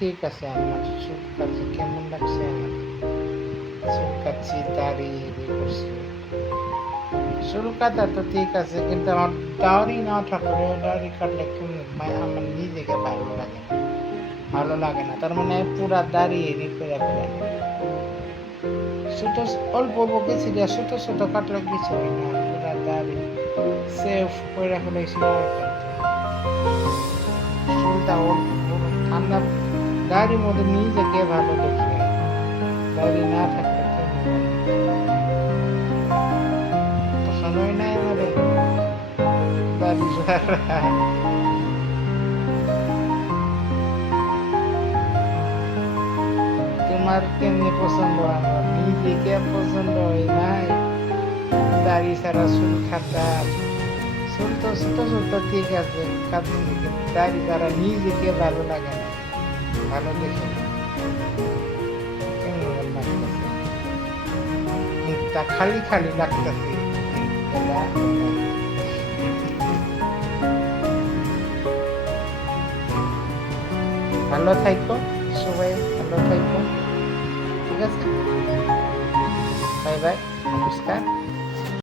ঠিক আছে, আমার চুল কাটছে কেমন লাগছে আমার? চুল কাটছি, দাড়ি করছি। চুল কাটা তো ঠিক আছে, কিন্তু আমার দাড়ি না থাকলে দাড়ি কাটলে কেমন আমার নিজেকে ভালো লাগে না। ভালো লাগে না, তার মানে পুরা দাড়ি করে ফেলে। ছোট অল্প অল্প কিছু দিয়ে ছোট ছোট কাটলে কিছু হয় না, পুরা দাড়ি সেফ করে ফেলেছি। চুলটা ঠান্ডা দাড়ির মধ্যে নিজেকে ভালো দেখি, দাড়ি না থাকলে পছন্দ হয় না আমাদের দাড়ি। তোমার কেমনি পছন্দ? আমার নিজেকে পছন্দ হয় নাই, দাড়ি ছাড়া চুল কাটা। চুল তো ছোট ছোট ঠিক আছে, কাটছি, কিন্তু দাড়ি ছাড়া নিজেকে ভালো লাগে না, ভালো দেখে না। কেমন লাগতেছে, মুখটা খালি খালি লাগতেছে। ভালো থাকো, সবাই ভালো থাকো, ঠিক আছে? বাই বাই, নমস্কার।